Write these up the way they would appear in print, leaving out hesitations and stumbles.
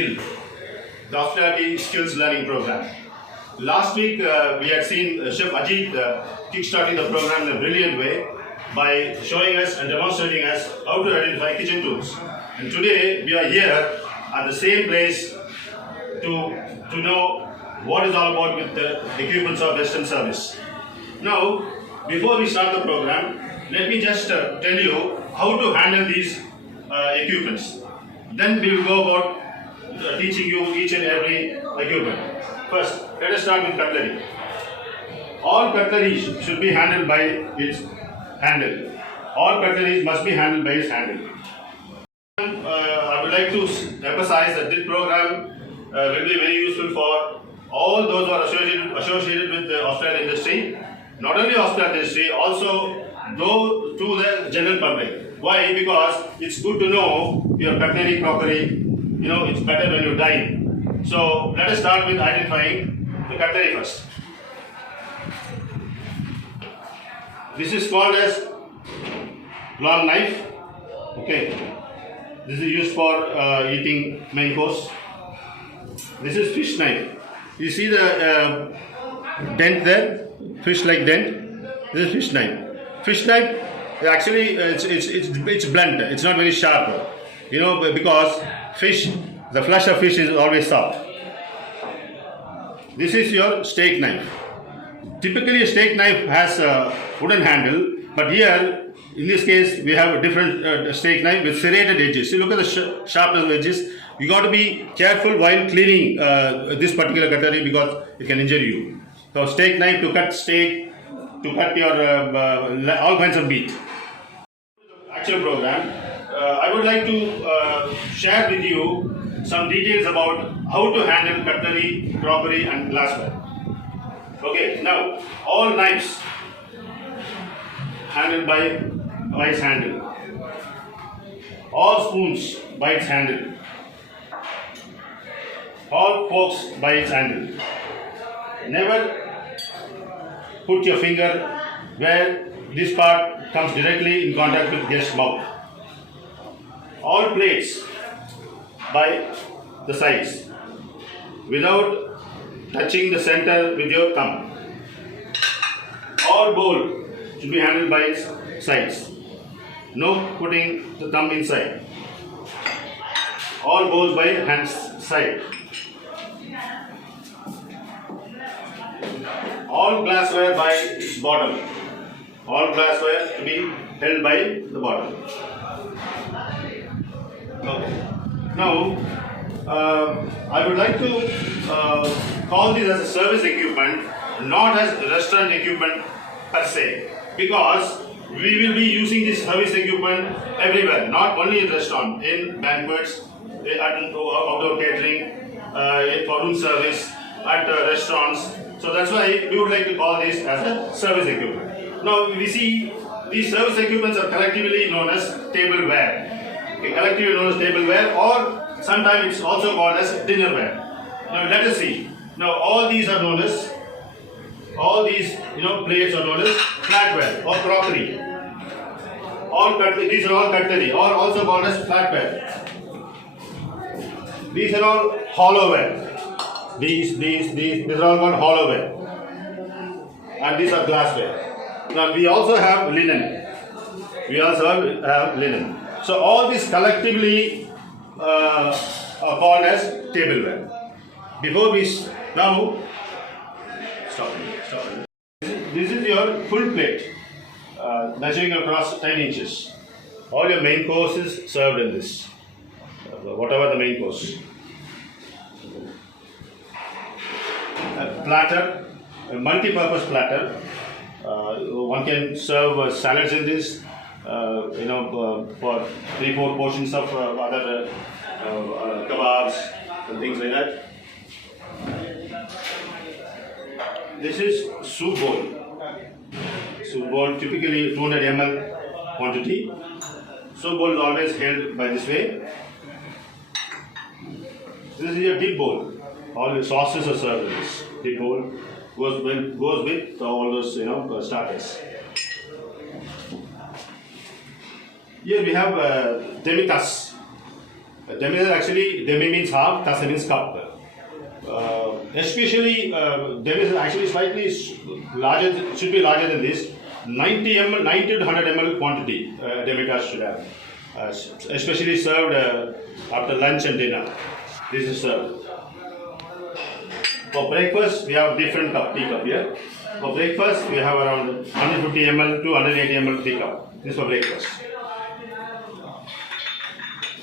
Skill, the hospitality skills learning program. Last week we had seen Chef Ajit kickstarting the program in a brilliant way by showing us and demonstrating us how to identify kitchen tools. And today we are here at the same place to know what is all about with the equipments of Western Service. Now, before we start the program, let me just tell you how to handle these equipments. Then we will go about teaching you each and every equipment. First, let us start with cutlery. All cutlery should be handled by its handle. All cutlery must be handled by its handle. I would like to emphasize that this program will be very useful for all those who are associated with the hospitality industry. Not only hospitality industry, also though to the general public. Why? Because it's good to know your cutlery, crockery. You know, it's better when you dine. So let us start with identifying the cutlery first. This is called as long knife. Okay. This is used for eating main course. This is fish knife. You see the dent there, fish-like dent. This is fish knife. Fish knife, actually, it's blunt. It's not very sharp. You know, because fish, the flesh of fish is always soft. This is your steak knife. Typically, a steak knife has a wooden handle, but here, in this case, we have a different steak knife with serrated edges. See, look at the sharpness of edges. You got to be careful while cleaning this particular cutlery because it can injure you. So, steak knife to cut steak, to cut your all kinds of meat. Actual program. I would like to share with you some details about how to handle cutlery, crockery, and glassware. Okay, now all knives handled by its handle. All spoons by its handle. All forks by its handle. Never put your finger where this part comes directly in contact with guest's mouth. All plates by the sides without touching the center with your thumb. All bowl should be handled by its sides. No putting the thumb inside. All bowls by hands side. All glassware by its bottom. All glassware to be held by the bottom. Okay. Now, I would like to call this as a service equipment, not as restaurant equipment per se, because we will be using this service equipment everywhere, not only in restaurant, in banquets, at outdoor catering, for room service, at restaurants. So that's why we would like to call this as a service equipment. Now we see these service equipments are collectively known as tableware. Okay, collectively known as tableware, or sometimes it's also called as dinnerware. Now let us see. Now all these are known as, plates are known as flatware or crockery. These are all cutlery, or also called as flatware. These are all hollowware. These are all called hollowware. And these are glassware. Now we also have linen. So all these collectively are called as tableware. Before we now stop. This is your full plate, measuring across 10 inches. All your main course is served in this, whatever the main course. A platter, a multi-purpose platter. One can serve salads in this. For 3-4 portions of other kebabs and things like that. This is soup bowl. Soup bowl typically 200 ml quantity. Soup bowl is always held by this way. This is your dip bowl. All the sauces are served in this. Dip bowl goes with all those starters. Here we have demitas. Demi actually, demi means half, tasa means cup. Especially, demi is actually slightly larger, should be larger than this. 90 ml, 90 to 100 ml quantity demi-tasse should have. Especially served after lunch and dinner. This is served. For breakfast, we have different tea cup here. For breakfast, we have around 150 ml to 180 ml tea cup. This is for breakfast.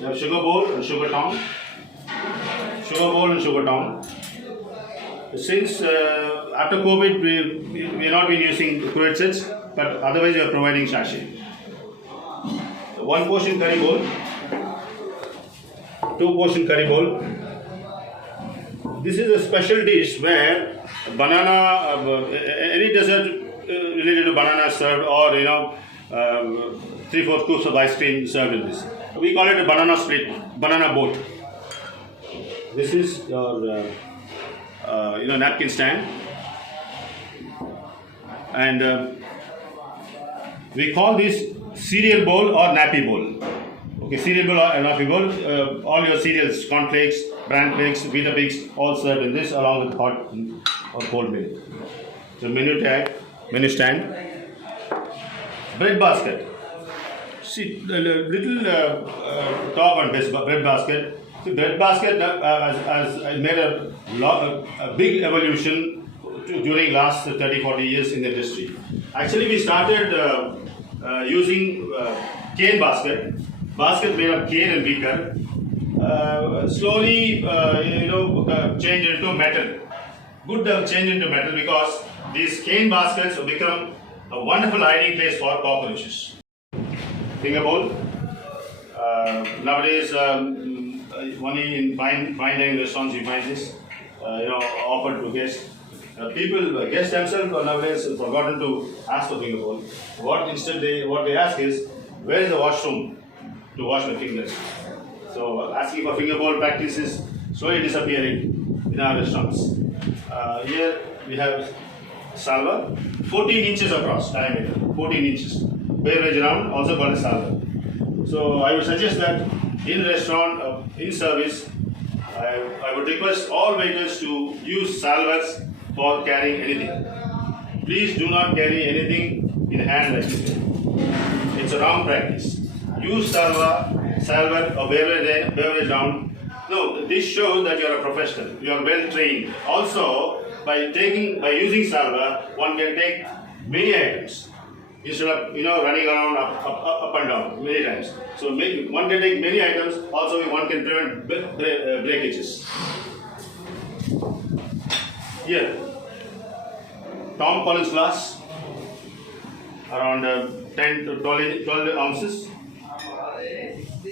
We have sugar bowl and sugar tongue. Sugar bowl and sugar tongue. Since after COVID, we have not been using cruet sets, but otherwise we are providing sachet. One portion curry bowl, 2 portion curry bowl. This is a special dish where banana, any dessert related to banana served, or 3/4 scoops of ice cream served in this. We call it a banana split, banana boat. This is your napkin stand, and we call this cereal bowl or nappy bowl. Okay, cereal bowl or nappy bowl. All your cereals, cornflakes, bran flakes, Weetabix, all served in this along with hot or cold milk. So menu tag, menu stand, bread basket. See, little talk on this bread basket. So bread basket has made a big evolution during last 30-40 years in the industry. Actually, we started using cane basket made of cane and beaker. Slowly, change into metal. Good change into metal because these cane baskets have become a wonderful hiding place for cockroaches. Finger bowl. Nowadays, only in fine dining restaurants you find this, offered to guests. Guests themselves nowadays have forgotten to ask for finger bowl. What they ask is, where is the washroom to wash my fingers? So asking for finger bowl practice is slowly disappearing in our restaurants. Here we have salver, 14 inches across diameter, 14 inches. Beverage round, also called as salver. So I would suggest that in restaurant, in service, I would request all waiters to use salvers for carrying anything. Please do not carry anything in hand like this. It's a wrong practice. Use salver or beverage round. No, this shows that you are a professional. You are well trained. Also, by using salver, one can take many items instead of running around up and down many times. So one can take many items. Also, one can prevent breakages. Here, Tom Collins glass, around 10 to 12 ounces.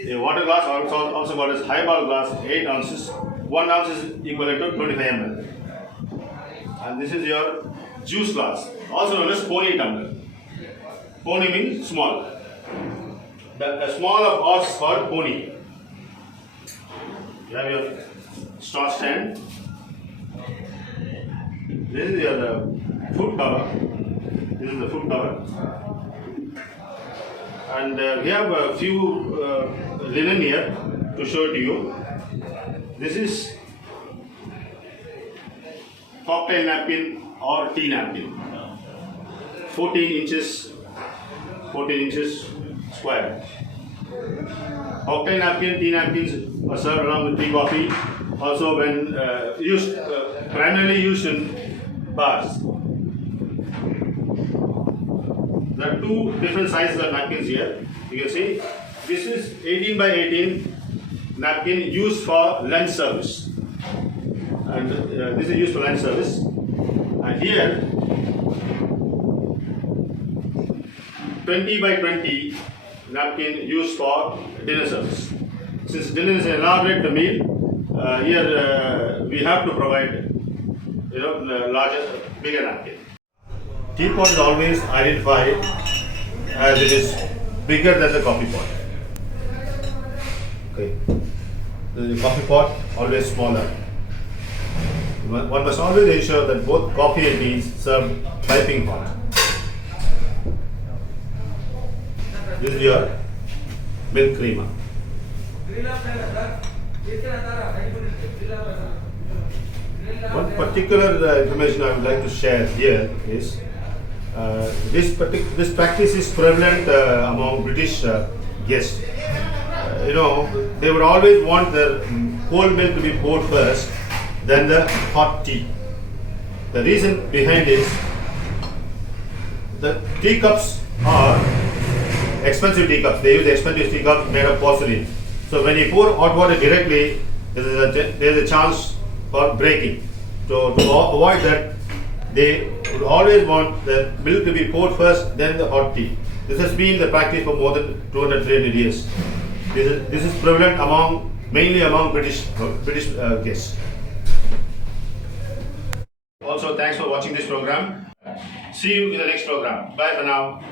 A water glass, also called as highball glass, 8 ounces. 1 ounce is equivalent to 25 ml. And this is your juice glass, also known as pony tumbler. Pony means small. The small of horse called pony. You have your straw stand. This is your food cover. This is the food cover. And we have a few linen here to show it to you. This is cocktail napkin or tea napkin. 14 inches square. Cocktail napkin, tea napkins are served along with tea, coffee. Also, when primarily used in bars. There are 2 different sizes of napkins here. You can see this is 18 by 18 napkin used for lunch service, and this is used for lunch service. And here 20 by 20 napkin used for dinner service. Since dinner is an elaborate meal, here we have to provide bigger napkin. Teapot is always identified as it is bigger than the coffee pot. Okay, the coffee pot always smaller. One must always ensure that both coffee and tea serve piping hot. This is your milk creamer. One particular information I would like to share here is this practice is prevalent among British guests. They would always want the cold milk to be poured first, then the hot tea. The reason behind is the teacups are expensive teacups. They use expensive teacups made of porcelain. So when you pour hot water directly, there is a chance for breaking. So to avoid that, they would always want the milk to be poured first, then the hot tea. This has been the practice for more than 200-300 years. This is prevalent mainly among British guests. Also, thanks for watching this program. See you in the next program. Bye for now.